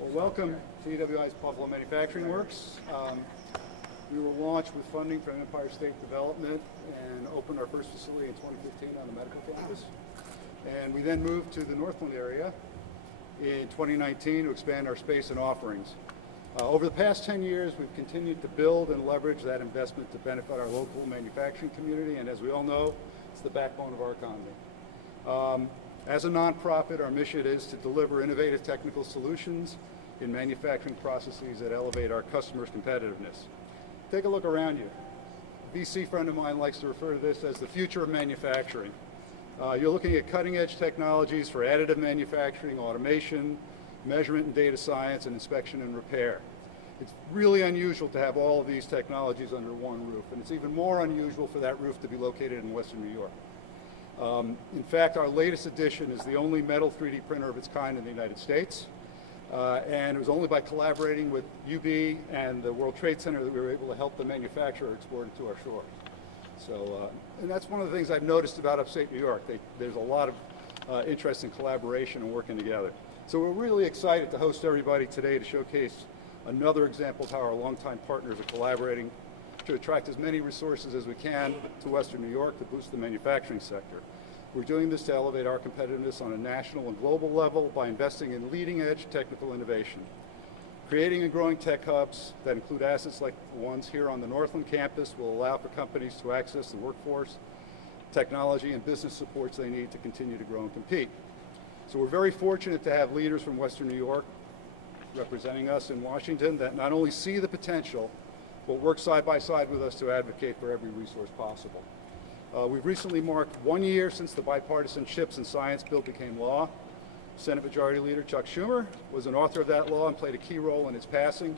Well, welcome to EWI's Buffalo Manufacturing Works. We were launched with funding from Empire State Development and opened our first facility in 2015 on the medical campus. And we then moved to the Northland area in 2019 to expand our space and offerings. Over the past 10 years, we've continued to build and leverage that investment to benefit our local manufacturing community, and as we all know, it's the backbone of our economy. As a nonprofit, our mission is to deliver innovative technical solutions in manufacturing processes that elevate our customers' competitiveness. Take a look around you. A VC friend of mine likes to refer to this as the future of manufacturing. You're looking at cutting-edge technologies for additive manufacturing, automation, measurement and data science, and inspection and repair. It's really unusual to have all of these technologies under one roof, and it's even more unusual for that roof to be located in Western New York. In fact, our latest addition is the only metal 3D printer of its kind in the United States, and it was only by collaborating with UB and the World Trade Center that we were able to help the manufacturer export it to our shores. So, and that's one of the things I've noticed about upstate New York. There's a lot of interest in collaboration and working together. So we're really excited to host everybody today to showcase another example of how our longtime partners are collaborating to attract as many resources as we can to Western New York to boost the manufacturing sector. We're doing this to elevate our competitiveness on a national and global level by investing in leading-edge technical innovation. Creating and growing tech hubs that include assets like the ones here on the Northland campus will allow for companies to access the workforce, technology, and business supports they need to continue to grow and compete. So we're very fortunate to have leaders from Western New York representing us in Washington that not only see the potential, but work side by side with us to advocate for every resource possible. We've recently marked 1 year since the Bipartisan Chips and Science Bill became law. Senate Majority Leader Chuck Schumer was an author of that law and played a key role in its passing.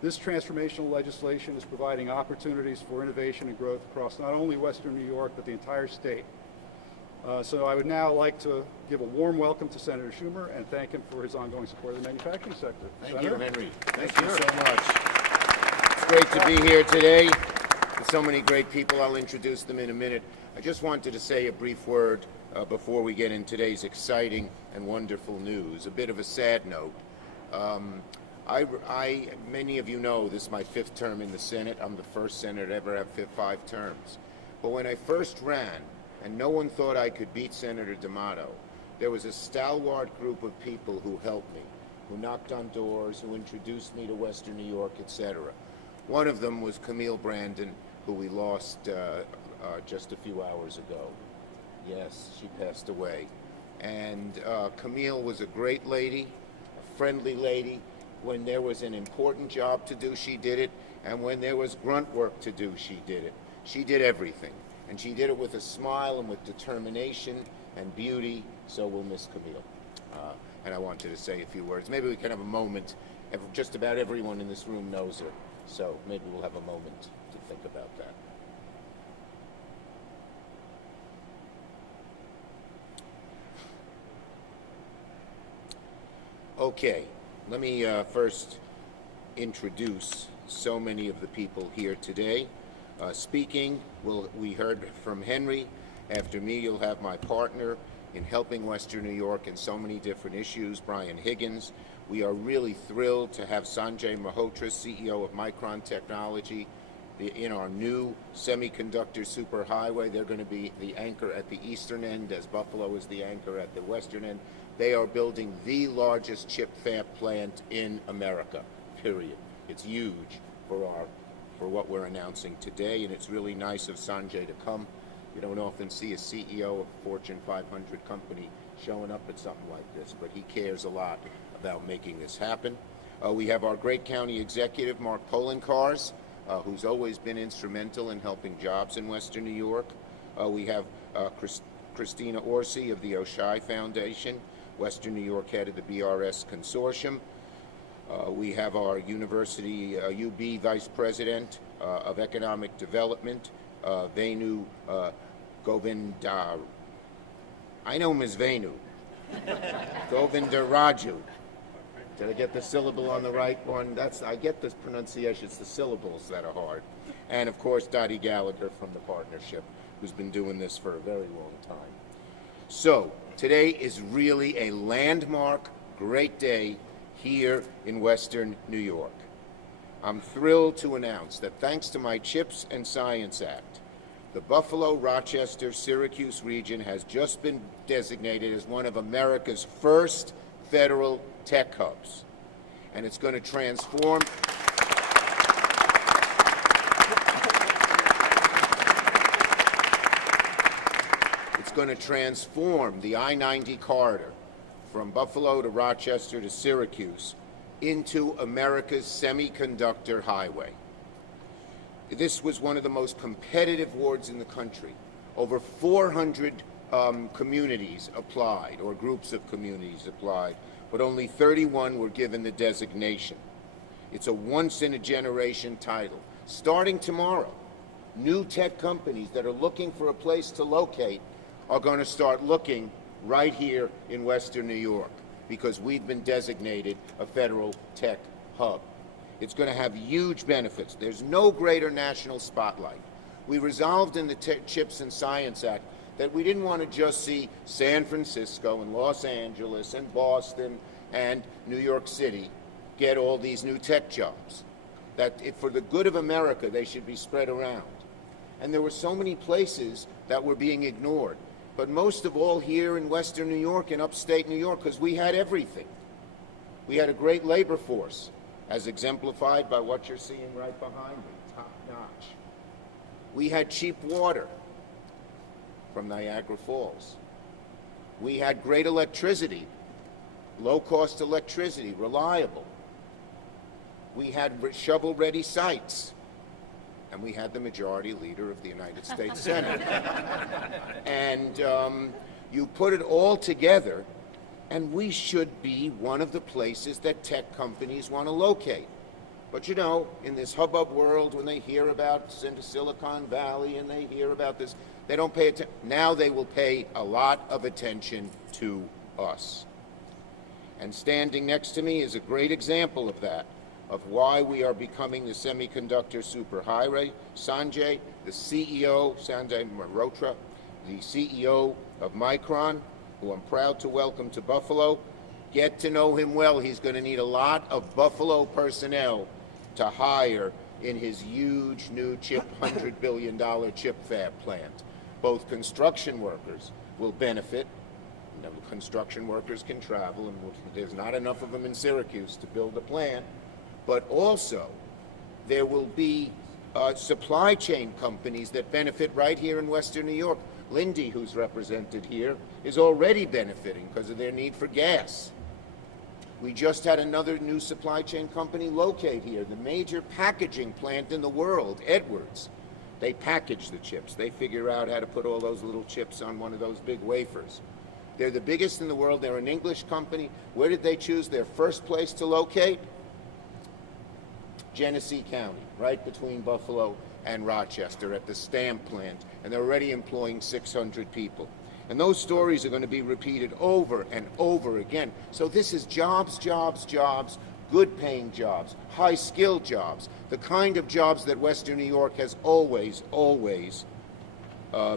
This transformational legislation is providing opportunities for innovation and growth across not only Western New York, but the entire state. So I would now like to give a warm welcome to Senator Schumer and thank him for his ongoing support of the manufacturing sector. Thank you, Henry. Thank you so much. It's great to be here today with so many great people. I'll introduce them in a minute. I just wanted to say a brief word before we get in today's exciting and wonderful news. A bit of a sad note. Many of you know this is my 5th term in the Senate. I'm the first senator to ever have 5 terms. But when I first ran, and no one thought I could beat Senator D'Amato, there was a stalwart group of people who helped me, who knocked on doors, who introduced me to Western New York, etc. One of them was Camille Brandon, who we lost just a few hours ago. Yes, she passed away. And Camille was a great lady, a friendly lady. When there was an important job to do, she did it. And when there was grunt work to do, she did it. She did everything. And she did it with a smile and with determination and beauty, so we'll miss Camille. And I wanted to say a few words. Maybe we can have a moment. Just about everyone in this room knows her, so maybe we'll have a moment to think about that. Okay, let me first introduce so many of the people here today. Speaking, we heard from Henry. After me, you'll have my partner in helping Western New York in so many different issues, Brian Higgins. We are really thrilled to have Sanjay Malhotra, CEO of Micron Technology, in our new semiconductor superhighway. They're going to be the anchor at the eastern end, as Buffalo is the anchor at the western end. They are building the largest chip fab plant in America, period. It's huge for what we're announcing today, and it's really nice of Sanjay to come. You don't often see a CEO of a Fortune 500 company showing up at something like this, but he cares a lot about making this happen. We have our great county executive, Mark Polenkars, who's always been instrumental in helping jobs in Western New York. We have Christina Orsi of the Oshai Foundation, Western New York head of the BRS Consortium. We have our University UB Vice President of Economic Development, Venu Govindar. I know Ms. Venu. Govindaraju. Did I get the syllable on the right one? I get the pronunciation, it's the syllables that are hard. And of course, Dottie Gallagher from the partnership, who's been doing this for a very long time. So, today is really a landmark, great day here in Western New York. I'm thrilled to announce that thanks to my CHIPS and Science Act, the Buffalo, Rochester, Syracuse region has just been designated as one of America's first federal tech hubs. And it's going to transform the I-90 corridor from Buffalo to Rochester to Syracuse into America's semiconductor highway. This was one of the most competitive awards in the country. Over 400 communities applied, or groups of communities applied, but only 31 were given the designation. It's a once-in-a-generation title. Starting tomorrow, new tech companies that are looking for a place to locate are going to start looking right here in Western New York because we've been designated a federal tech hub. It's going to have huge benefits. There's no greater national spotlight. We resolved in the CHIPS and Science Act that we didn't want to just see San Francisco and Los Angeles and Boston and New York City get all these new tech jobs. That for the good of America, they should be spread around. And there were so many places that were being ignored. But most of all here in Western New York and upstate New York, because we had everything. We had a great labor force, as exemplified by what you're seeing right behind me, top notch. We had cheap water from Niagara Falls. We had great electricity, low-cost electricity, reliable. We had shovel-ready sites. And we had the majority leader of the United States Senate. And you put it all together, and we should be one of the places that tech companies want to locate. But you know, in this hubbub world, when they hear about Silicon Valley and they hear about this, they don't pay attention. Now they will pay a lot of attention to us. And standing next to me is a great example of that, of why we are becoming the semiconductor superhighway. Sanjay, the CEO, Sanjay Mehrotra, the CEO of Micron, who I'm proud to welcome to Buffalo. Get to know him well. He's going to need a lot of Buffalo personnel to hire in his huge new $100 billion chip fab plant. Both construction workers will benefit. You know, construction workers can travel, and there's not enough of them in Syracuse to build a plant. But also, there will be supply chain companies that benefit right here in Western New York. Lindy, who's represented here, is already benefiting because of their need for gas. We just had another new supply chain company locate here, the major packaging plant in the world, Edwards. They package the chips. They figure out how to put all those little chips on one of those big wafers. They're the biggest in the world. They're an English company. Where did they choose their first place to locate? Genesee County, right between Buffalo and Rochester at the stamp plant, and they're already employing 600 people. And those stories are going to be repeated over and over again. So this is jobs, jobs, jobs, good-paying jobs, high-skilled jobs, the kind of jobs that Western New York has always, always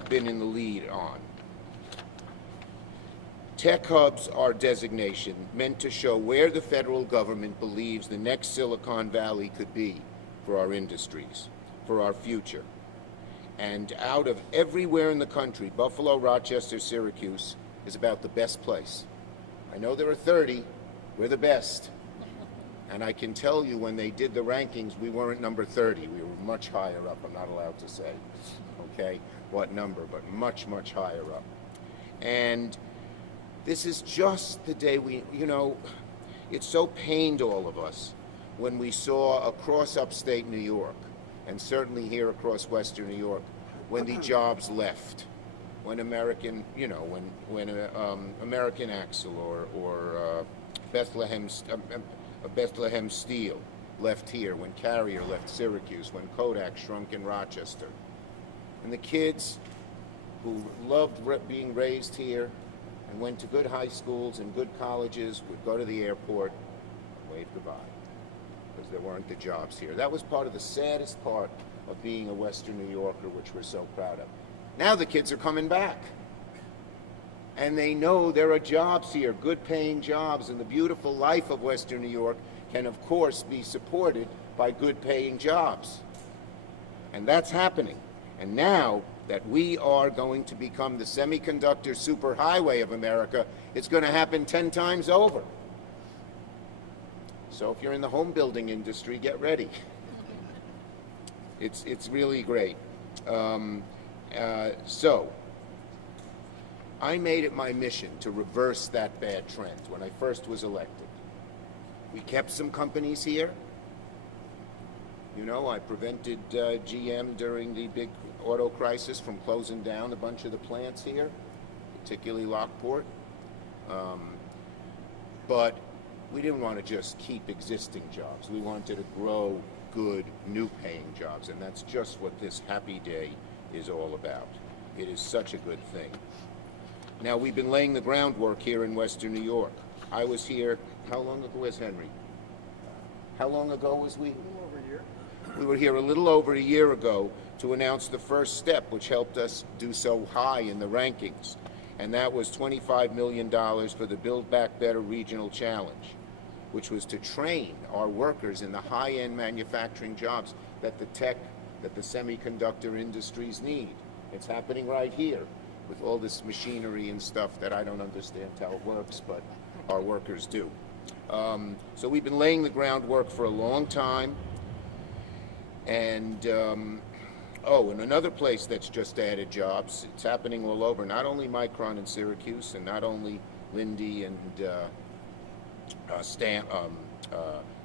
been in the lead on. Tech hubs are designation meant to show where the federal government believes the next Silicon Valley could be for our industries, for our future. And out of everywhere in the country, Buffalo, Rochester, Syracuse is about the best place. I know there are 30, we're the best. And I can tell you when they did the rankings, we weren't number 30, we were much higher up. I'm not allowed to say, okay, what number, but much, much higher up. And this is just the day it so pained all of us when we saw across upstate New York, and certainly here across Western New York, when the jobs left, when American, when American Axle or Bethlehem Steel left here, when Carrier left Syracuse, when Kodak shrunk in Rochester. And the kids who loved being raised here and went to good high schools and good colleges would go to the airport and wave goodbye because there weren't the jobs here. That was part of the saddest part of being a Western New Yorker, which we're so proud of. Now the kids are coming back. And they know there are jobs here, good paying jobs, and the beautiful life of Western New York can of course be supported by good paying jobs. And that's happening. And now that we are going to become the semiconductor superhighway of America, it's going to happen 10 times over. So if you're in the home building industry, get ready. It's really great. So I made it my mission to reverse that bad trend when I first was elected. We kept some companies here. You know, I prevented GM during the big auto crisis from closing down a bunch of the plants here, particularly Lockport. But we didn't want to just keep existing jobs. We wanted to grow good, new paying jobs, and that's just what this happy day is all about. It is such a good thing. Now, we've been laying the groundwork here in Western New York. I was here, how long ago was Henry? How long ago was we? A little over a year. We were here a little over a year ago to announce the first step, which helped us do so high in the rankings. And that was $25 million for the Build Back Better Regional Challenge, which was to train our workers in the high-end manufacturing jobs that the semiconductor industries need. It's happening right here with all this machinery and stuff that I don't understand how it works, but our workers do. So we've been laying the groundwork for a long time. And, and another place that's just added jobs, it's happening all over, not only Micron in Syracuse and not only Lindy and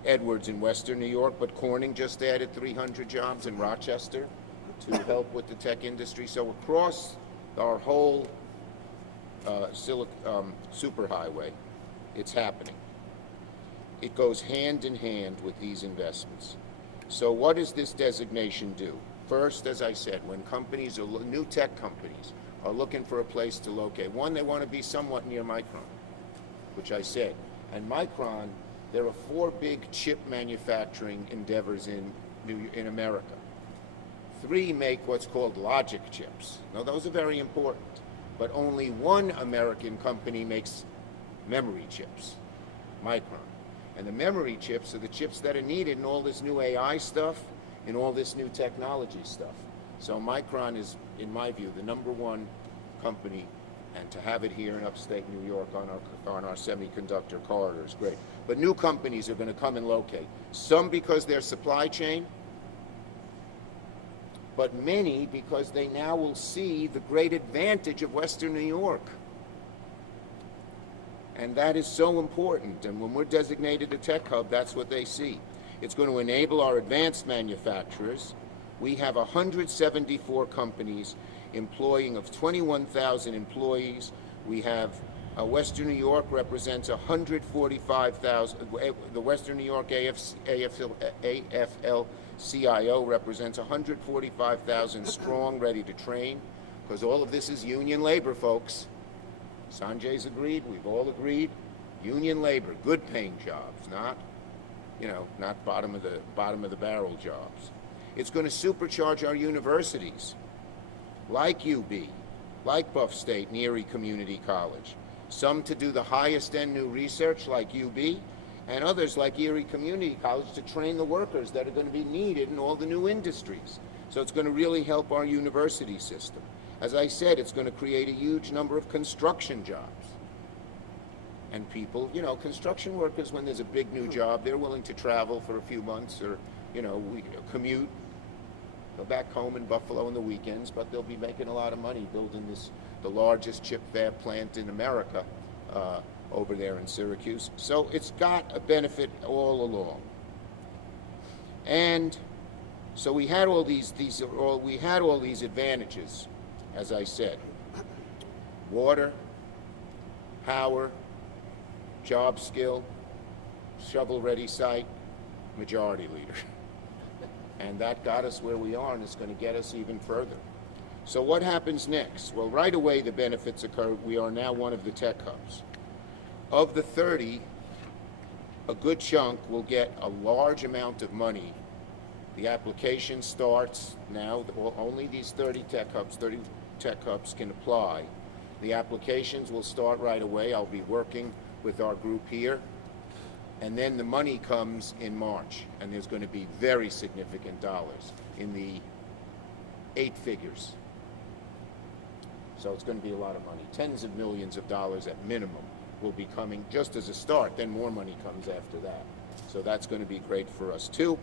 Edwards in Western New York, but Corning just added 300 jobs in Rochester to help with the tech industry. So across our whole superhighway, it's happening. It goes hand in hand with these investments. So what does this designation do? First, as I said, when companies, new tech companies, are looking for a place to locate, one, they want to be somewhat near Micron, which I said. And Micron, there are 4 big chip manufacturing endeavors in America. 3 make what's called logic chips. Now, those are very important, but only 1 American company makes memory chips, Micron. And the memory chips are the chips that are needed in all this new AI stuff, in all this new technology stuff. So Micron is, in my view, the #1 company, and to have it here in upstate New York on our semiconductor corridor is great. But new companies are going to come and locate. Some because they're supply chain, but many because they now will see the great advantage of Western New York. And that is so important. And when we're designated a tech hub, that's what they see. It's going to enable our advanced manufacturers. We have 174 companies employing of 21,000 employees. We have Western New York represents 145,000. The Western New York AFL-CIO represents 145,000 strong, ready to train, because all of this is union labor, folks. Sanjay's agreed, we've all agreed. Union labor, good paying jobs, not bottom of the barrel jobs. It's going to supercharge our universities, like UB, like Buff State and Erie Community College. Some to do the highest end new research, like UB, and others like Erie Community College to train the workers that are going to be needed in all the new industries. So it's going to really help our university system. As I said, it's going to create a huge number of construction jobs. And people, construction workers, when there's a big new job, they're willing to travel for a few months or, commute, go back home in Buffalo on the weekends, but they'll be making a lot of money building the largest chip fab plant in America over there in Syracuse. So it's got a benefit all along. And so we had all these advantages. As I said, water, power, job skill, shovel-ready site, majority leader. And that got us where we are, and it's going to get us even further. So what happens next? Well, right away the benefits occur. We are now one of the tech hubs. Of the 30, a good chunk will get a large amount of money. The application starts now. Only these 30 tech hubs can apply The applications will start right away. I'll be working with our group here. And then the money comes in March, and there's going to be very significant dollars in the 8 figures. So it's going to be a lot of money. Tens of millions of dollars at minimum will be coming just as a start. Then more money comes after that. So that's going to be great for us too.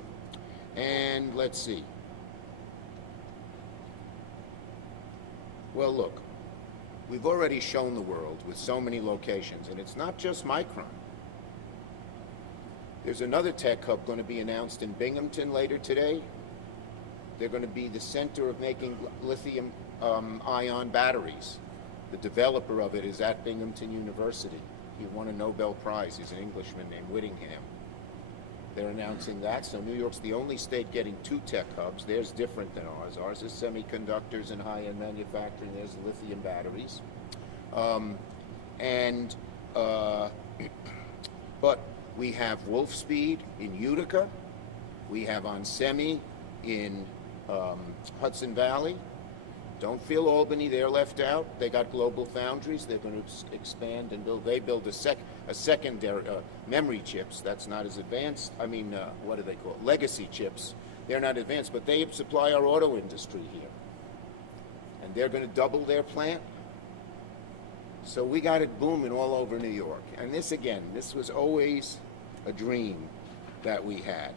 And let's see. Well, look, we've already shown the world with so many locations, and it's not just Micron. There's another tech hub going to be announced in Binghamton later today. They're going to be the center of making lithium ion batteries. The developer of it is at Binghamton University. He won a Nobel Prize. He's an Englishman named Whittingham. They're announcing that. So New York's the only state getting 2 tech hubs. Theirs different than ours. Ours is semiconductors and high-end manufacturing. There's lithium batteries. But we have Wolfspeed in Utica. We have onsemi in Hudson Valley. Don't feel Albany, they're left out. They got Global Foundries. They're going to expand and build. They build a secondary memory chips. That's not as advanced. I mean, what do they call it? Legacy chips. They're not advanced, but they supply our auto industry here. And they're going to double their plant. So we got it booming all over New York. And this, again, this was always a dream that we had.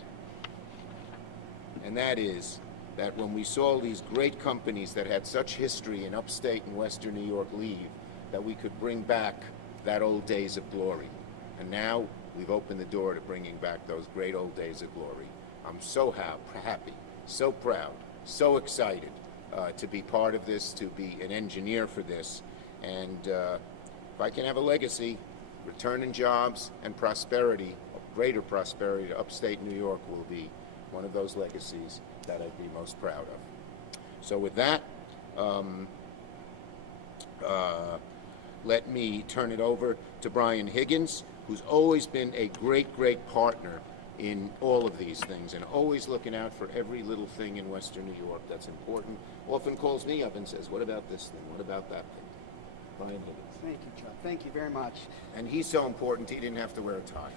And that is that when we saw these great companies that had such history in upstate and western New York leave, that we could bring back that old days of glory. And now we've opened the door to bringing back those great old days of glory. I'm so happy, so proud, so excited to be part of this, to be an engineer for this. And if I can have a legacy, returning jobs and prosperity, greater prosperity to upstate New York will be one of those legacies that I'd be most proud of. So with that, let me turn it over to Brian Higgins, who's always been a great, great partner in all of these things and always looking out for every little thing in Western New York that's important. Often calls me up and says, what about this thing? What about that thing? Brian Higgins. Thank you, Chuck. Thank you very much. And he's so important, he didn't have to wear a tie.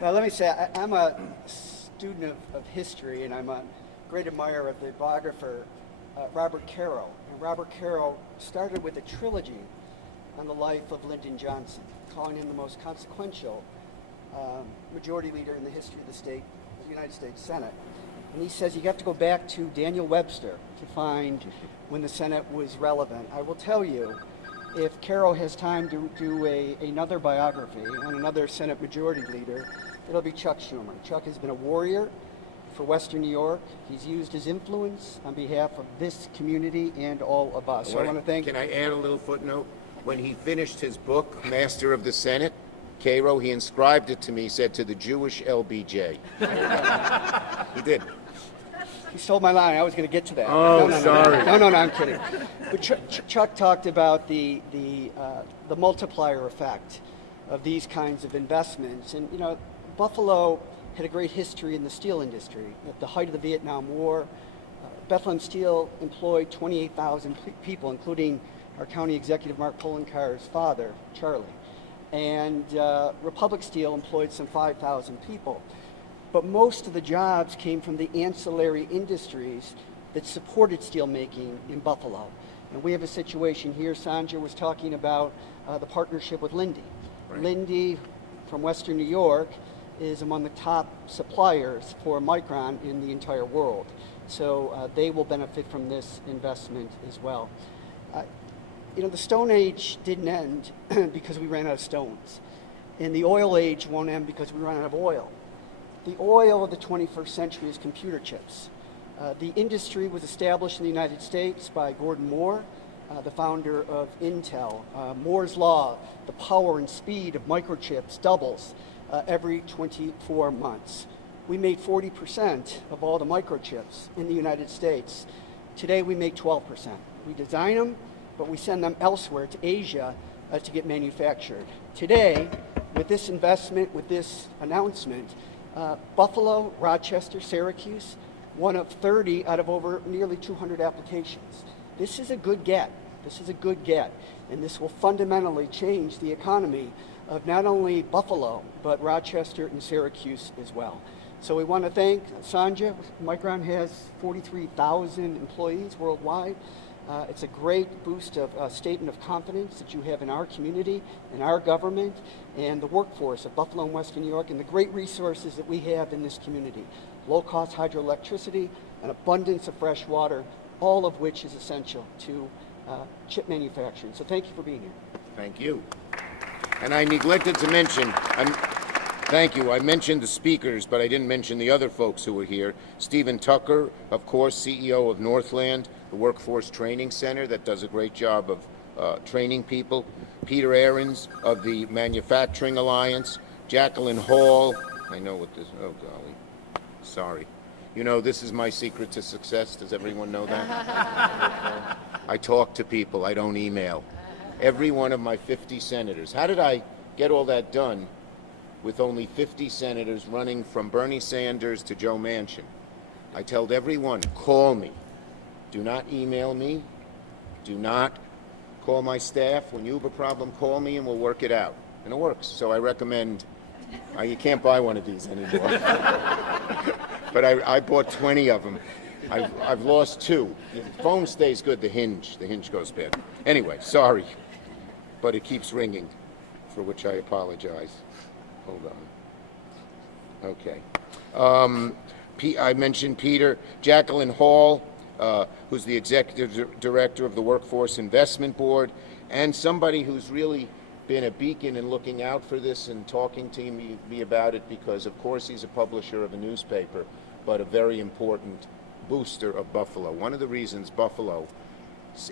Now, let me say, I'm a student of history, and I'm a great admirer of the biographer Robert Caro. And Robert Caro started with a trilogy on the life of Lyndon Johnson, calling him the most consequential majority leader in the history of the United States Senate. And he says you have to go back to Daniel Webster to find when the Senate was relevant. I will tell you, if Caro has time to do another biography on another Senate majority leader, it'll be Chuck Schumer. Chuck has been a warrior for Western New York. He's used his influence on behalf of this community and all of us. So I want to thank... Can I add a little footnote? When he finished his book, Master of the Senate, Caro, he inscribed it to me, said, to the Jewish LBJ. He did. He stole my line. I was going to get to that. Oh, sorry. No, I'm kidding. But Chuck talked about the multiplier effect of these kinds of investments. And, you know, Buffalo had a great history in the steel industry. At the height of the Vietnam War, Bethlehem Steel employed 28,000 people, including our county executive, Mark Polencar's father, Charlie. And Republic Steel employed some 5,000 people. But most of the jobs came from the ancillary industries that supported steelmaking in Buffalo. And we have a situation here. Sandra was talking about the partnership with Linde. Right. Linde from Western New York is among the top suppliers for Micron in the entire world. So they will benefit from this investment as well. You know, the Stone Age didn't end because we ran out of stones. And the oil age won't end because we ran out of oil. The oil of the 21st century is computer chips. The industry was established in the United States by Gordon Moore, the founder of Intel. Moore's law, the power and speed of microchips doubles every 24 months. We made 40% of all the microchips in the United States. Today we make 12%. We design them, but we send them elsewhere to Asia to get manufactured. Today, with this investment, with this announcement, Buffalo, Rochester, Syracuse, one of 30 out of over nearly 200 applications. this is a good get. This is a good get, and this will fundamentally change the economy of not only Buffalo, but Rochester and Syracuse as well. So we want to thank Sanjay. Micron has 43,000 employees worldwide. It's a great boost of statement of confidence that you have in our community, in our government, and the workforce of Buffalo and Western New York, and the great resources that we have in this community. Low-cost hydroelectricity, an abundance of fresh water, all of which is essential to chip manufacturing. So thank you for being here. Thank you. And I neglected to mention, thank you, I mentioned the speakers, but I didn't mention the other folks who were here. Stephen Tucker, of course, CEO of Northland, the Workforce Training Center that does a great job of training people. Peter Ahrens of the Manufacturing Alliance. Jacqueline Hall, I know what this, oh golly, sorry. You know, this is my secret to success. Does everyone know that? I talk to people, I don't email. Every one of my 50 senators. How did I get all that done with only 50 senators running from Bernie Sanders to Joe Manchin? I told everyone, call me. Do not email me. Do not call my staff. When you have a problem, call me and we'll work it out. And it works. So I recommend, you can't buy one of these anymore. But I bought 20 of them. I've lost 2. The phone stays good, the hinge goes bad. Anyway, sorry. But it keeps ringing, for which I apologize. Hold on. Okay. I mentioned Peter. Jacqueline Hall, who's the executive director of the Workforce Investment Board, and somebody who's really been a beacon in looking out for this and talking to me about it, because of course he's a publisher of a newspaper, but a very important booster of Buffalo. One of the reasons Buffalo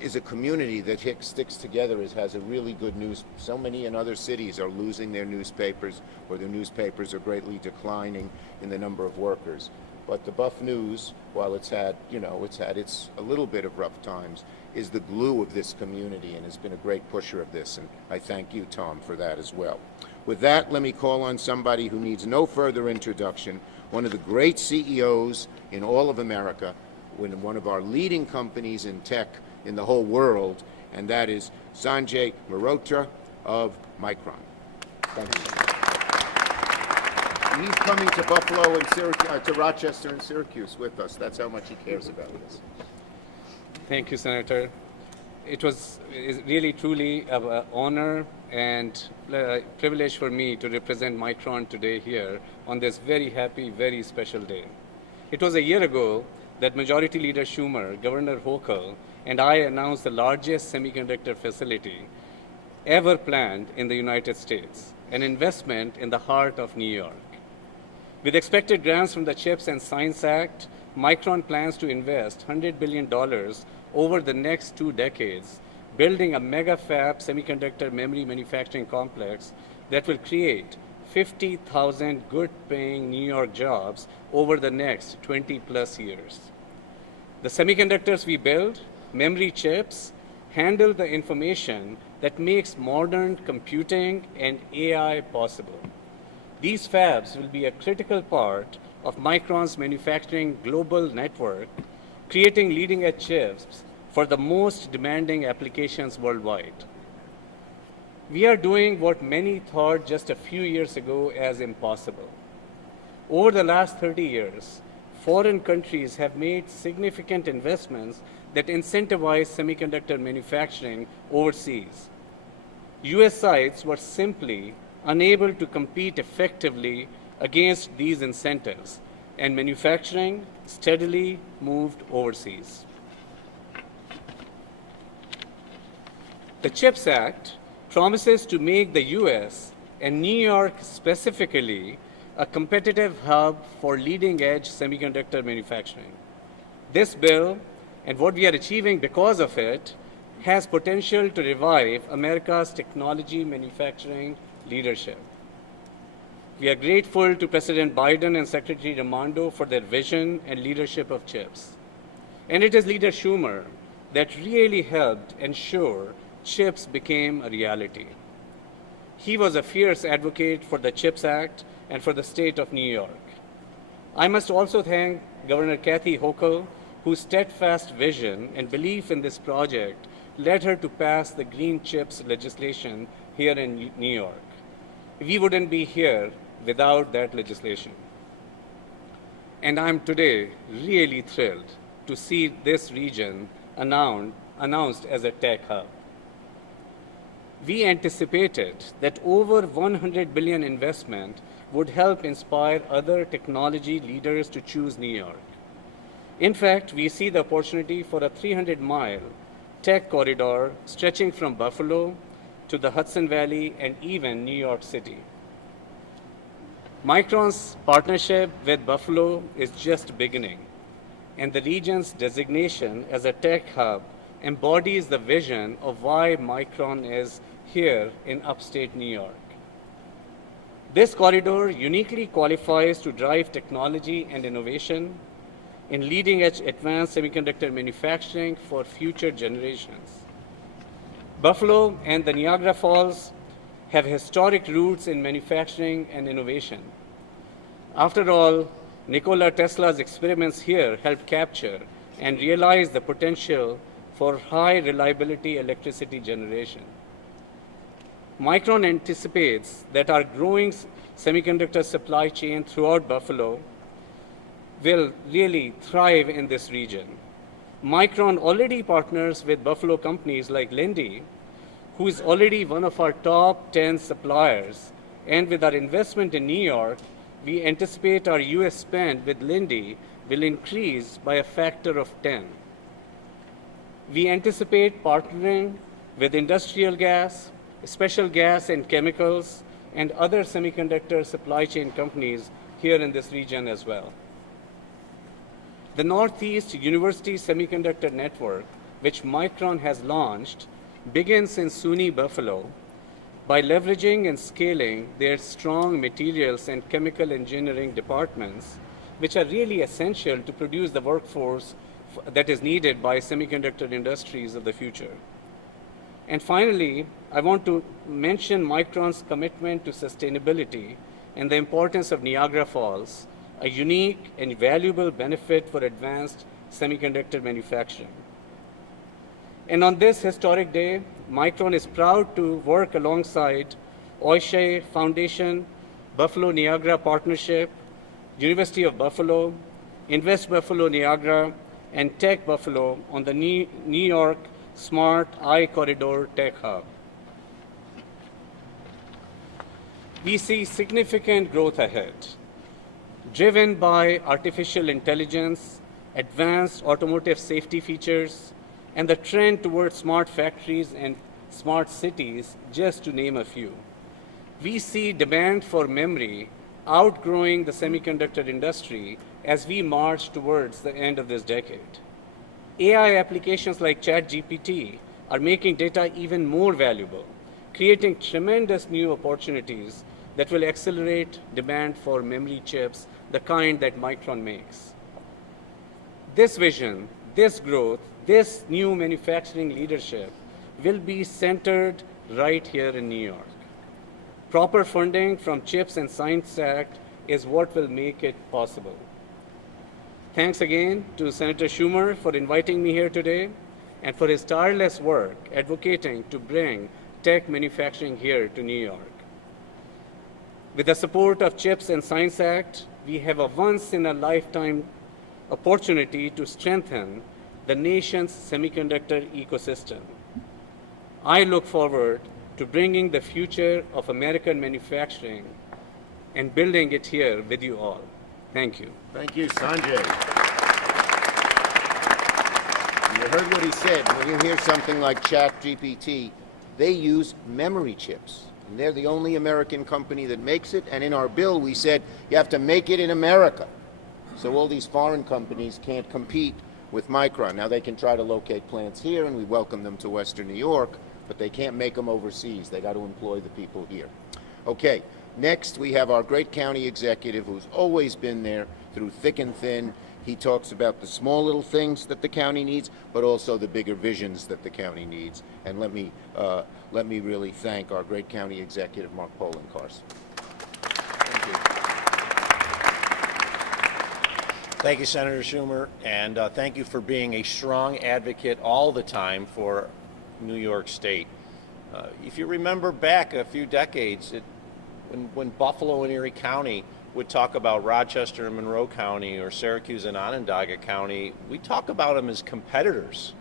is a community that sticks together has a really good news. So many in other cities are losing their newspapers, or their newspapers are greatly declining in the number of workers. But the Buff News, while it's had its a little bit of rough times, is the glue of this community and has been a great pusher of this. And I thank you, Tom, for that as well. With that, let me call on somebody who needs no further introduction, one of the great CEOs in all of America, one of our leading companies in tech in the whole world, and that is Sanjay Mehrotra of Micron. Thank you. He's coming to Buffalo and to Rochester and Syracuse with us. That's how much he cares about this. Thank you, Senator. It was really, truly an honor and privilege for me to represent Micron today here on this very happy, very special day. It was a year ago that Majority Leader Schumer, Governor Hochul, and I announced the largest semiconductor facility ever planned in the United States, an investment in the heart of New York. With expected grants from the CHIPS and Science Act, Micron plans to invest $100 billion over the next 2 decades, building a mega fab semiconductor memory manufacturing complex that will create 50,000 good-paying New York jobs over the next 20-plus years. The semiconductors we build, memory chips, handle the information that makes modern computing and AI possible. These fabs will be a critical part of Micron's manufacturing global network, creating leading-edge chips for the most demanding applications worldwide. We are doing what many thought just a few years ago as impossible. Over the last 30 years, foreign countries have made significant investments that incentivize semiconductor manufacturing overseas. US sites were simply unable to compete effectively against these incentives, and manufacturing steadily moved overseas. The CHIPS Act promises to make the US, and New York specifically, a competitive hub for leading-edge semiconductor manufacturing. This bill, and what we are achieving because of it, has potential to revive America's technology manufacturing leadership. We are grateful to President Biden and Secretary Raimondo for their vision and leadership of CHIPS. And it is Leader Schumer that really helped ensure CHIPS became a reality. He was a fierce advocate for the CHIPS Act and for the state of New York. I must also thank Governor Kathy Hochul whose steadfast vision and belief in this project led her to pass the Green Chips legislation here in New York. We wouldn't be here without that legislation. And I'm today really thrilled to see this region announced as a tech hub. We anticipated that over 100 billion investment would help inspire other technology leaders to choose New York. In fact, we see the opportunity for a 300-mile tech corridor stretching from Buffalo to the Hudson Valley and even New York City. Micron's partnership with Buffalo is just beginning, and the region's designation as a tech hub embodies the vision of why Micron is here in upstate New York. This corridor uniquely qualifies to drive technology and innovation in leading-edge advanced semiconductor manufacturing for future generations. Buffalo and the Niagara Falls have historic roots in manufacturing and innovation. After all, Nikola Tesla's experiments here helped capture and realize the potential for high reliability electricity generation. Micron anticipates that our growing semiconductor supply chain throughout Buffalo will really thrive in this region. Micron already partners with Buffalo companies like Linde, who is already one of our top 10 suppliers. And with our investment in New York, we anticipate our US spend with Linde will increase by a factor of 10. We anticipate partnering with industrial gas, special gas and chemicals, and other semiconductor supply chain companies here in this region as well. The Northeast University Semiconductor Network, which Micron has launched, begins in SUNY Buffalo by leveraging and scaling their strong materials and chemical engineering departments, which are really essential to produce the workforce that is needed by semiconductor industries of the future. And finally, I want to mention Micron's commitment to sustainability and the importance of Niagara Falls, a unique and valuable benefit for advanced semiconductor manufacturing. And on this historic day, Micron is proud to work alongside Oishé Foundation, Buffalo Niagara Partnership, University of Buffalo, Invest Buffalo Niagara, and Tech Buffalo on the New York Smart I-Corridor Tech Hub. We see significant growth ahead, driven by artificial intelligence, advanced automotive safety features, and the trend towards smart factories and smart cities, just to name a few. We see demand for memory outgrowing the semiconductor industry as we march towards the end of this decade. AI applications like ChatGPT are making data even more valuable, creating tremendous new opportunities that will accelerate demand for memory chips, the kind that Micron makes. This vision, this growth, this new manufacturing leadership will be centered right here in New York. Proper funding from CHIPS and Science Act is what will make it possible. Thanks again to Senator Schumer for inviting me here today and for his tireless work advocating to bring tech manufacturing here to New York. With the support of CHIPS and Science Act, we have a once-in-a-lifetime opportunity to strengthen the nation's semiconductor ecosystem. I look forward to bringing the future of American manufacturing and building it here with you all. Thank you. Thank you, Sanjay. You heard what he said. When you hear something like ChatGPT, they use memory chips. And they're the only American company that makes it. And in our bill, we said you have to make it in America. So all these foreign companies can't compete with Micron. Now they can try to locate plants here, and we welcome them to Western New York, but they can't make them overseas. They got to employ the people here. Okay. Next, we have our great county executive who's always been there through thick and thin. He talks about the small little things that the county needs, but also the bigger visions that the county needs. And let me really thank our great county executive, Mark Poloncarz. Thank Thank you, Senator Schumer, and thank you for being a strong advocate all the time for New York State. If you remember back a few decades, when Buffalo and Erie County would talk about Rochester and Monroe County or Syracuse and Onondaga County, we talk about them as competitors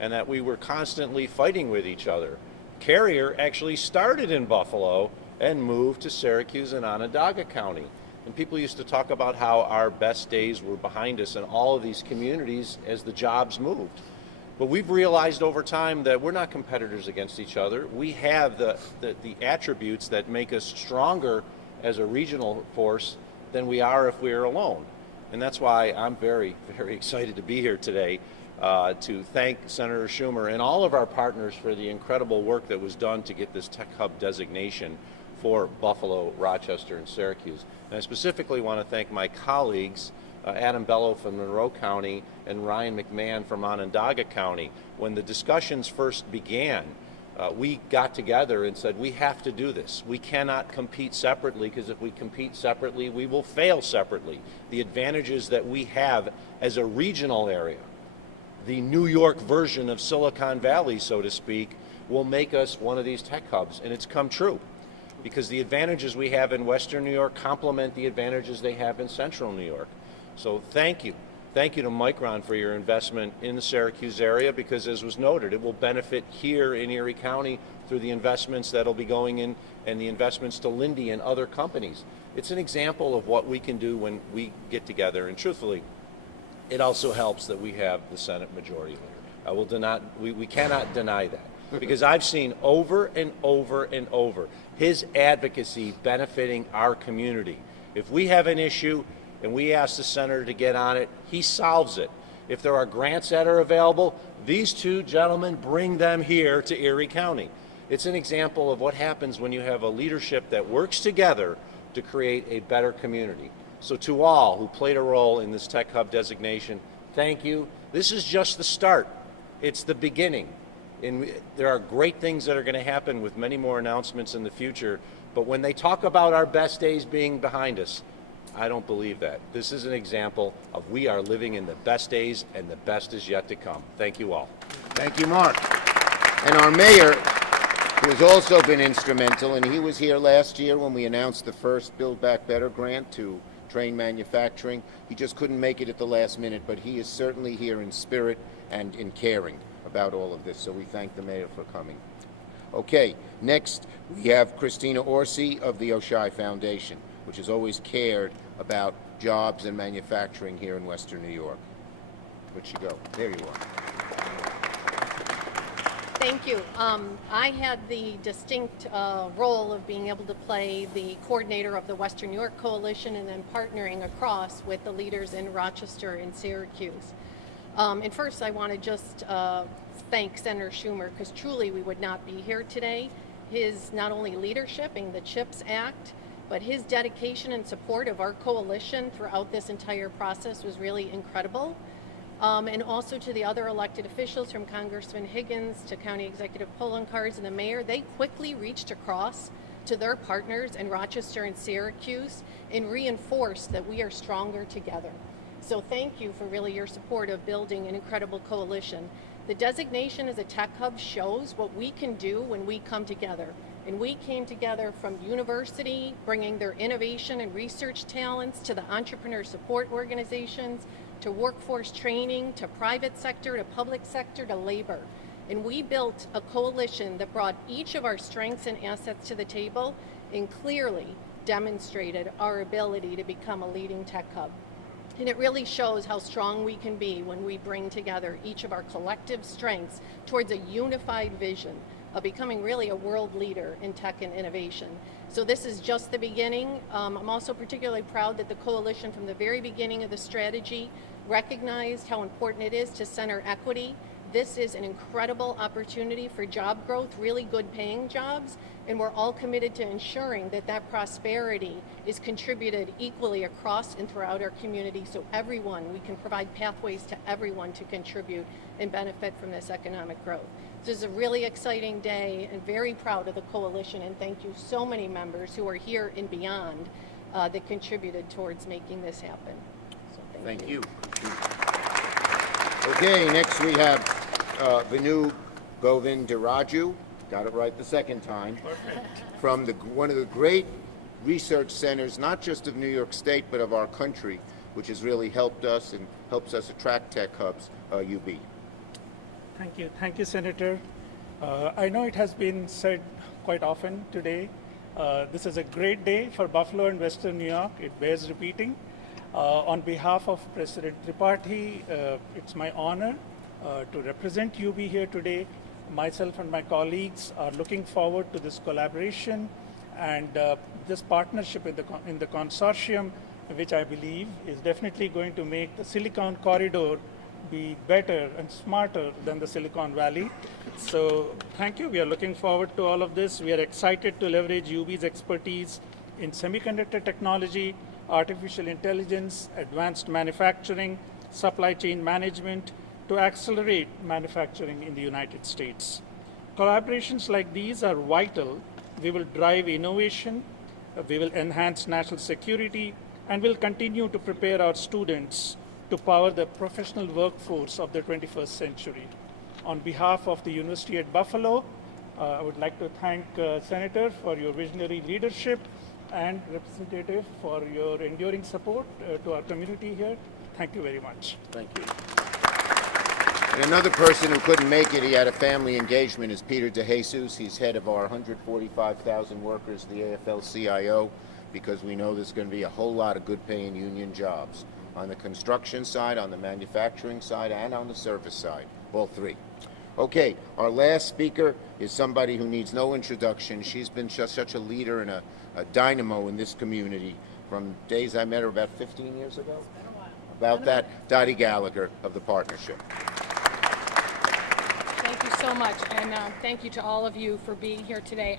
and that we were constantly fighting with each other. Carrier actually started in Buffalo and moved to Syracuse and Onondaga County. And people used to talk about how our best days were behind us in all of these communities as the jobs moved. But we've realized over time that we're not competitors against each other. We have the attributes that make us stronger as a regional force than we are if we are alone. And that's why I'm very, very excited to be here today to thank Senator Schumer and all of our partners for the incredible work that was done to get this Tech Hub designation for Buffalo, Rochester, and Syracuse. And I specifically want to thank my colleagues, Adam Bello from Monroe County and Ryan McMahon from Onondaga County. When the discussions first began, we got together and said, we have to do this. We cannot compete separately, because if we compete separately, we will fail separately. The advantages that we have as a regional area, the New York version of Silicon Valley, so to speak, will make us one of these tech hubs, and it's come true. Because the advantages we have in Western New York complement the advantages they have in Central New York. So thank you. Thank you to Micron for your investment in the Syracuse area, because as was noted, it will benefit here in Erie County through the investments that'll be going in and the investments to Lindy and other companies. It's an example of what we can do when we get together, and truthfully, it also helps that we have the Senate Majority Leader. We cannot deny that, because I've seen over and over and over his advocacy benefiting our community. If we have an issue and we ask the senator to get on it, he solves it. If there are grants that are available, these two gentlemen bring them here to Erie County. It's an example of what happens when you have a leadership that works together to create a better community. So to all who played a role in this Tech Hub designation, thank you. This is just the start. It's the beginning. And there are great things that are going to happen with many more announcements in the future. But when they talk about our best days being behind us, I don't believe that. This is an example of we are living in the best days, and the best is yet to come. Thank you all. Thank you, Mark. And our mayor, who has also been instrumental, and he was here last year when we announced the first Build Back Better grant to train manufacturing. He just couldn't make it at the last minute, but he is certainly here in spirit and in caring about all of this, so we thank the mayor for coming. Okay, next we have Christina Orsi of the Oshai Foundation, which has always cared about jobs and manufacturing here in Western New York. Where'd she go? There you are. Thank you. I had the distinct role of being able to play the coordinator of the Western New York Coalition and then partnering across with the leaders in Rochester and Syracuse. And first, I want to just thank Senator Schumer, because truly we would not be here today. His not only leadership in the CHIPS Act, but his dedication and support of our coalition throughout this entire process was really incredible. And also to the other elected officials, from Congressman Higgins to County Executive Poloncarz and the mayor, they quickly reached across to their partners in Rochester and Syracuse and reinforced that we are stronger together. So thank you for really your support of building an incredible coalition. The designation as a tech hub shows what we can do when we come together. And we came together from university, bringing their innovation and research talents to the entrepreneur support organizations, to workforce training, to private sector, to public sector, to labor. And we built a coalition that brought each of our strengths and assets to the table and clearly demonstrated our ability to become a leading tech hub. And it really shows how strong we can be when we bring together each of our collective strengths towards a unified vision of becoming really a world leader in tech and innovation. So this is just the beginning. I'm also particularly proud that the coalition from the very beginning of the strategy recognized how important it is to center equity. This is an incredible opportunity for job growth, really good paying jobs, and we're all committed to ensuring that that prosperity is contributed equally across and throughout our community, so we can provide pathways to everyone to contribute and benefit from this economic growth. This is a really exciting day, and very proud of the coalition, and thank you so many members who are here and beyond that contributed towards making this happen. So Thank you. Okay, next we have Vinu Govindaraju, got it right the second time, from one of the great research centers, not just of New York State, but of our country, which has really helped us and helps us attract tech hubs, UB. Thank you, Senator. I know it has been said quite often today. This is a great day for Buffalo and Western New York. It bears repeating. On behalf of President Tripathi, it's my honor to represent UB here today. Myself and my colleagues are looking forward to this collaboration and this partnership in the consortium, which I believe is definitely going to make the Silicon Corridor be better and smarter than the Silicon Valley. So thank you. We are looking forward to all of this. We are excited to leverage UB's expertise in semiconductor technology, artificial intelligence, advanced manufacturing, supply chain management to accelerate manufacturing in the United States. Collaborations like these are vital. We will drive innovation, we will enhance national security, and will continue to prepare our students to power the professional workforce of the 21st century. On behalf of the University at Buffalo, I would like to thank Senator for your visionary leadership and Representative for your enduring support to our community here. Thank you very much. Thank you. And another person who couldn't make it, he had a family engagement, is Peter DeJesus. He's head of our 145,000 workers, the AFL-CIO, because we know there's going to be a whole lot of good-paying union jobs on the construction side, on the manufacturing side, and on the service side, all three. Okay, our last speaker is somebody who needs no introduction. She's been just such a leader and a dynamo in this community from days I met her about 15 years ago. About that, Dottie Gallagher of the partnership. Thank you so much, and thank you to all of you for being here today.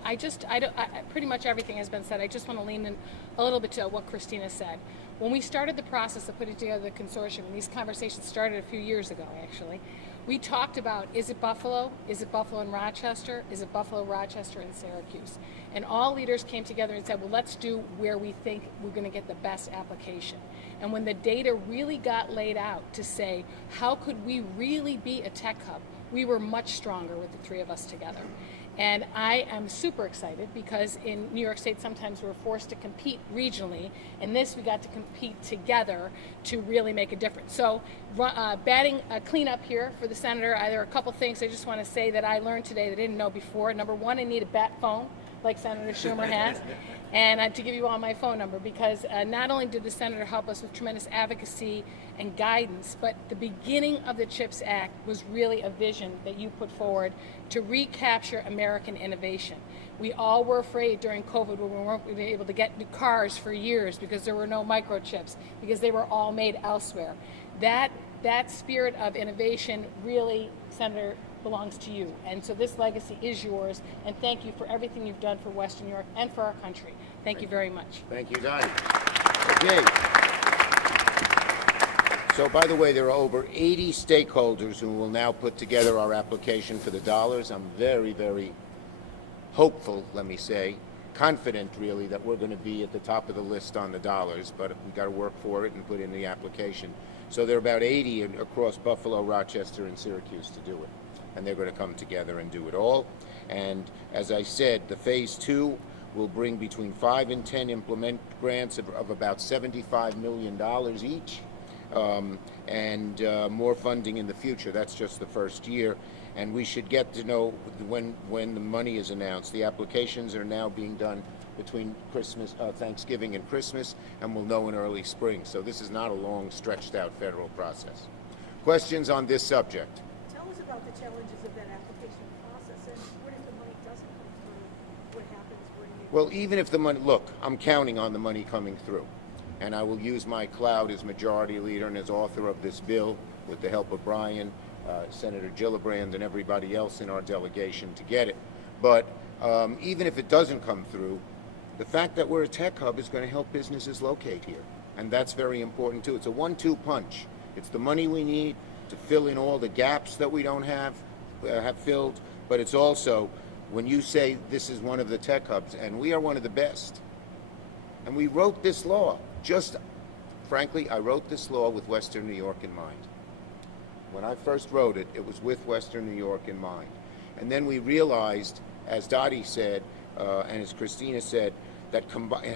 Pretty much everything has been said. I just want to lean in a little bit to what Christina said. When we started the process of putting together the consortium, and these conversations started a few years ago, actually, we talked about, is it Buffalo? Is it Buffalo and Rochester? Is it Buffalo, Rochester, and Syracuse? And all leaders came together and said, well, let's do where we think we're going to get the best application. And when the data really got laid out to say, how could we really be a tech hub? We were much stronger with the three of us together. And I am super excited because in New York State, sometimes we're forced to compete regionally. And this, we got to compete together to really make a difference. So batting a cleanup here for the senator, there are a couple things I just want to say that I learned today that I didn't know before. Number one, I need a bat phone, like Senator Schumer has, and to give you all my phone number, because not only did the senator help us with tremendous advocacy and guidance, but the beginning of the CHIPS Act was really a vision that you put forward to recapture American innovation. We all were afraid during COVID when we weren't able to get new cars for years because there were no microchips, because they were all made elsewhere. That spirit of innovation really, Senator, belongs to you. And so this legacy is yours, and thank you for everything you've done for Western New York and for our country. Thank you very much. Thank you, Dottie. Okay. So, by the way, there are over 80 stakeholders who will now put together our application for the dollars. I'm very, very hopeful, let me say, confident really that we're going to be at the top of the list on the dollars, but we got to work for it and put in the application. So there are about 80 across Buffalo, Rochester, and Syracuse to do it. And they're going to come together and do it all. And as I said, the phase 2 will bring between 5 and 10 implement grants of about $75 million each, and more funding in the future. That's just the first year. And we should get to know when the money is announced. The applications are now being done between Thanksgiving and Christmas, and we'll know in early spring. So this is not a long, stretched out federal process. Questions on this subject? Tell us about the challenges of that application process, and what if the money doesn't come through? What happens when you... Well, even if the money, look, I'm counting on the money coming through. And I will use my clout as majority leader and as author of this bill with the help of Brian, Senator Gillibrand, and everybody else in our delegation to get it. But even if it doesn't come through, the fact that we're a tech hub is going to help businesses locate here. And that's very important too. It's a 1-2 punch. It's the money we need to fill in all the gaps that we don't have filled, but it's also, when you say this is one of the tech hubs, and we are one of the best, and we wrote this law just frankly, I wrote this law with Western New York in mind. When I first wrote it, it was with Western New York in mind. And then we realized, as Dottie said, and as Christina said, that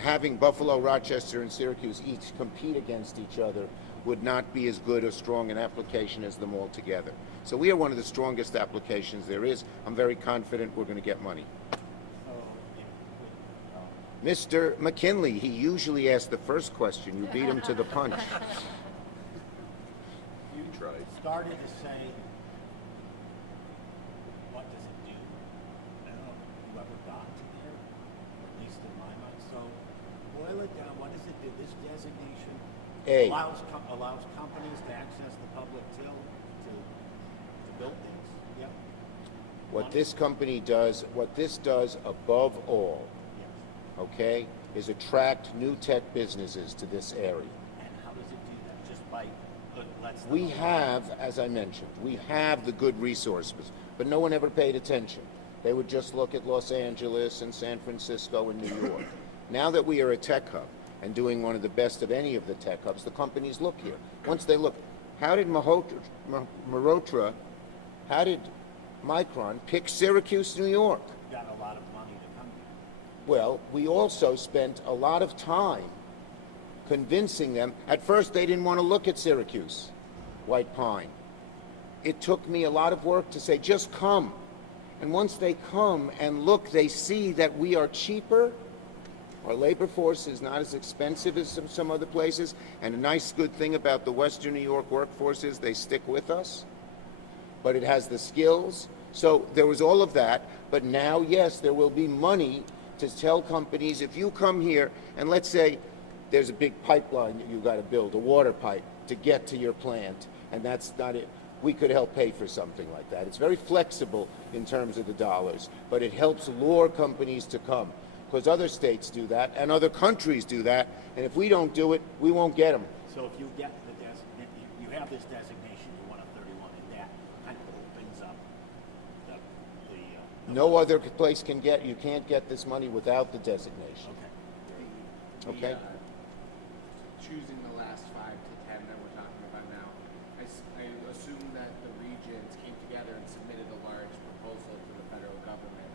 having Buffalo, Rochester, and Syracuse each compete against each other would not be as good or strong an application as them all together. So we are one of the strongest applications there is. I'm very confident we're going to get money. Mr. McKinley, he usually asks the first question. You beat him to the punch. You started to say, what does it do? I don't know if you ever got to there, at least in my mind. So boil it down. What does it do? This designation A. allows companies to access the public till to build things. Yep. What this company does, what this does above all, Yes. okay, is attract new tech businesses to this area. And how does it do that? Just by lets them We allow- have, as I mentioned, we have the good resources, but no one ever paid attention. They would just look at Los Angeles and San Francisco and New York. Now that we are a tech hub and doing one of the best of any of the tech hubs, the companies look here. Once they look, how did Micron pick Syracuse, New York? got a lot of money to come here. Well, we also spent a lot of time convincing them. At first, they didn't want to look at Syracuse, White Pine. It took me a lot of work to say, just come. And once they come and look, they see that we are cheaper. Our labor force is not as expensive as some other places. And a nice good thing about the Western New York workforce is they stick with us. But it has the skills. So there was all of that. But now, yes, there will be money to tell companies, if you come here and let's say there's a big pipeline that you've got to build, a water pipe to get to your plant, and that's not it. We could help pay for something like that. It's very flexible in terms of the dollars, but it helps lure companies to come because other states do that and other countries do that, and if we don't do it, we won't get them. So if you get the you have this designation, you're one of 31, and that kind of opens up the No other place can get, you can't get this money without the designation. Okay. Okay? Choosing the last 5 to 10 that we're talking about now, I assume that the regions came together and submitted a large proposal to the federal government.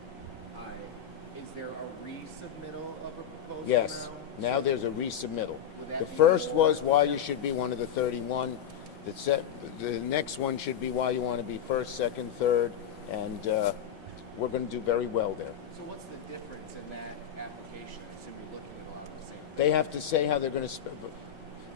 Is there a resubmittal of a proposal Yes. now? Now there's a resubmittal. that The be first more- was why you should be one of the 31. The next one should be why you want to be first, second, third, and we're going to do very well there. So what's the difference in that application? I assume you're looking at a lot of the same. They have to say how they're going to.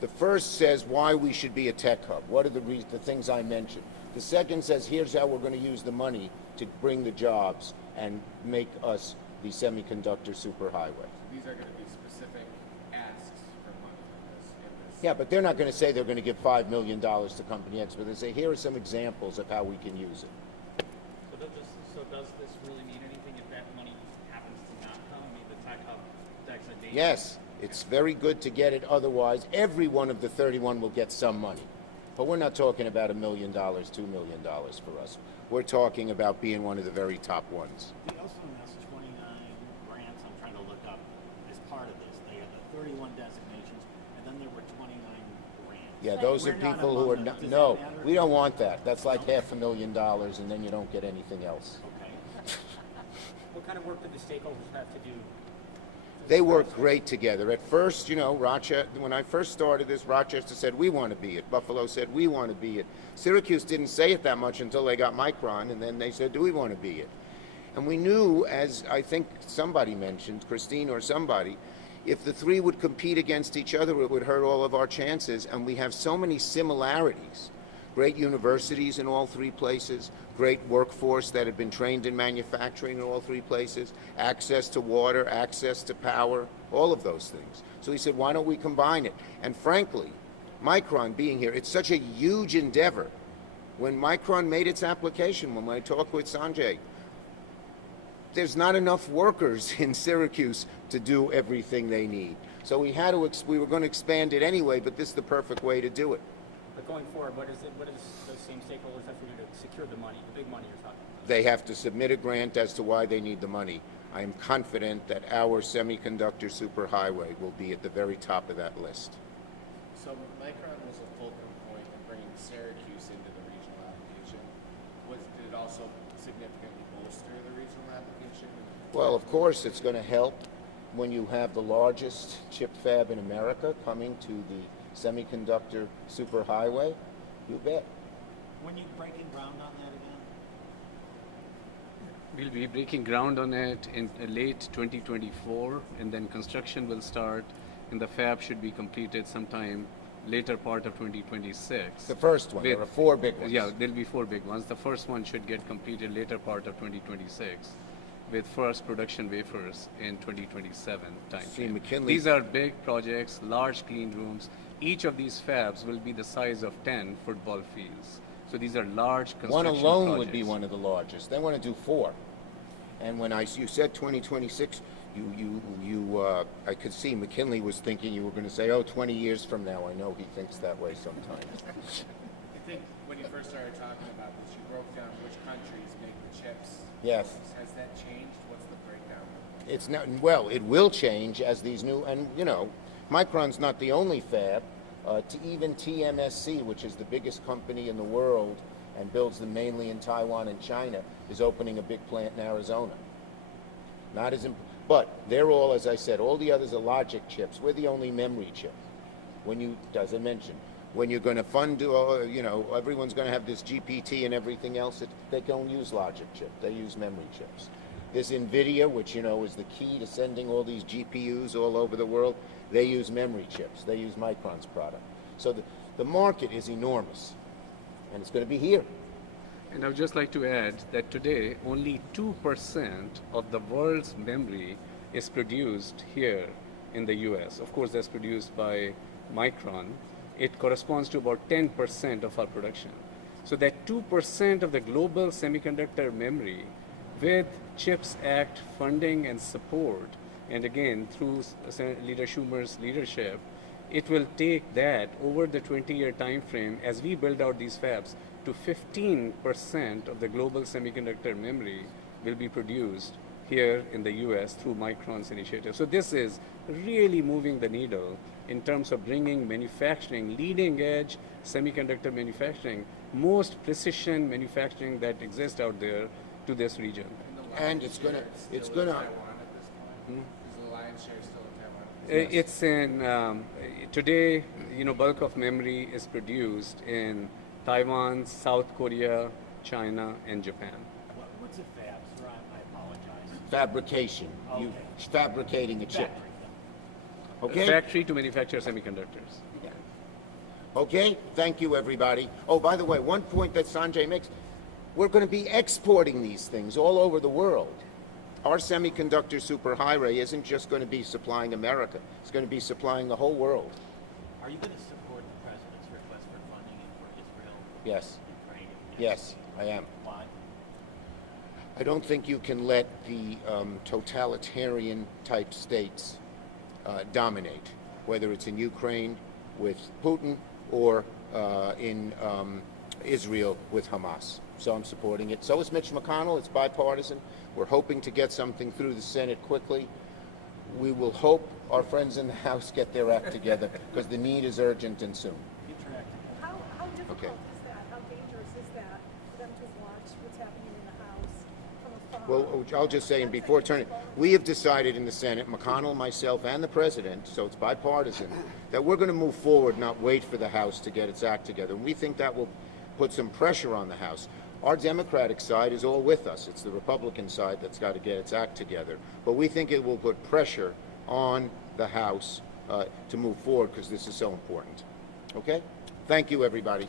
The first says why we should be a tech hub. What are the things I mentioned? The second says here's how we're going to use the money to bring the jobs and make us the semiconductor superhighway. These are going to be specific asks for money in this. Yeah, but they're not going to say they're going to give $5 million to Company X, but they say here are some examples of how we can use it. So does this really mean anything if that money happens to not come? I mean, the tech hub designation. Yes, it's very good to get it. Otherwise, every one of the 31 will get some money. But we're not talking about $1 million, $2 million for us. We're talking about being one of the very top ones. They also announced 29 grants, I'm trying to look up, as part of this. They had the 31 designations, and then there were 29 grants. Yeah, those are We're not people who are among them. not, Does no, that matter? we don't want that. That's like $500,000 and then you don't get anything else. Okay. What kind of work did the stakeholders have to do? They work great together. At first, you know, Rochester, when I first started this, Rochester said, we want to be it. Buffalo said, we want to be it. Syracuse didn't say it that much until they got Micron, and then they said, do we want to be it? And we knew, as I think somebody mentioned, Christine or somebody, if the three would compete against each other, it would hurt all of our chances, and we have so many similarities. Great universities in all three places, great workforce that had been trained in manufacturing in all three places, access to water, access to power, all of those things. So he said, why don't we combine it? And frankly, Micron being here, it's such a huge endeavor. When Micron made its application, when I talked with Sanjay, there's not enough workers in Syracuse to do everything they need. So we were going to expand it anyway, but this is the perfect way to do it. But going forward, what does those same stakeholders have to do to secure the money, the big money you're talking about? They have to submit a grant as to why they need the money. I am confident that our semiconductor superhighway will be at the very top of that list. So Micron was a fulcrum point in bringing Syracuse into the regional application. Did it also significantly bolster the regional application? Well, of course, it's going to help when you have the largest chip fab in America coming to the semiconductor superhighway. You bet. When you breaking ground on that again? We'll be breaking ground on it in late 2024, and then construction will start, and the fab should be completed sometime later part of 2026. The first one. There are 4 big ones. Yeah, there'll be 4 big ones. The first one should get completed later part of 2026, with first production wafers in 2027 time. See, McKinley- These are big projects, large clean rooms. Each of these fabs will be the size of 10 football fields. So these are large construction One alone projects. would be one of the largest. They want to do 4. And when you said 2026, I could see McKinley was thinking you were going to say, oh, 20 years from now. I know he thinks that way sometimes. I think when you first started talking about this, you broke down which countries make the chips. Yes. Has that changed? What's the breakdown? It's not, well, it will change as these new, and you know, Micron's not the only fab. Even TMSC, which is the biggest company in the world and builds them mainly in Taiwan and China, is opening a big plant in Arizona. Not as, but they're all, as I said, all the others are logic chips. We're the only memory chip. When you, as I mentioned, when you're going to fund, you know, everyone's going to have this GPT and everything else, they don't use logic chip. They use memory chips. This NVIDIA, which, you know, is the key to sending all these GPUs all over the world, they use memory chips. They use Micron's product. So the market is enormous, and it's going to be here. And I would just like to add that today only 2% of the world's memory is produced here in the US. Of course, that's produced by Micron. It corresponds to about 10% of our production. So that 2% of the global semiconductor memory, with CHIPS Act funding and support, and again through Senator Leader Schumer's leadership, it will take that over the 20-year time frame as we build out these fabs to 15% of the global semiconductor memory will be produced here in the US through Micron's initiative. So this is really moving the needle in terms of bringing manufacturing, leading edge semiconductor manufacturing, most precision manufacturing that exists out there to this region. And it's gonna, Taiwan at this point? Is the lion's share still in Taiwan? Yes. It's in, today, you know, bulk of memory is produced in Taiwan, South Korea, China, and Japan. What's a fab, sir? I apologize. fabrication. You Okay. fabricating a chip. Factory. Okay? Factory to manufacture semiconductors. Okay? Thank you, everybody. Oh, by the way, one point that Sanjay makes, we're going to be exporting these things all over the world. Our semiconductor superhighway isn't just going to be supplying America. It's going to be supplying the whole world. Are you going to support the president's request for funding for Israel, Yes. Ukraine? Yes, I am. Why? I don't think you can let the totalitarian type states dominate, whether it's in Ukraine with Putin or in Israel with Hamas. So I'm supporting it. So is Mitch McConnell. It's bipartisan. We're hoping to get something through the Senate quickly. We will hope our friends in the House get their act together because the need is urgent and soon. How difficult Okay. is that? How dangerous is that for them to watch what's happening in the House from afar? Well, I'll just say, and before turning, we have decided in the Senate, McConnell, myself, and the President, so it's bipartisan, that we're going to move forward, not wait for the House to get its act together. And we think that will put some pressure on the House. Our Democratic side is all with us. It's the Republican side that's got to get its act together. But we think it will put pressure on the House to move forward because this is so important. Okay? Thank you, everybody.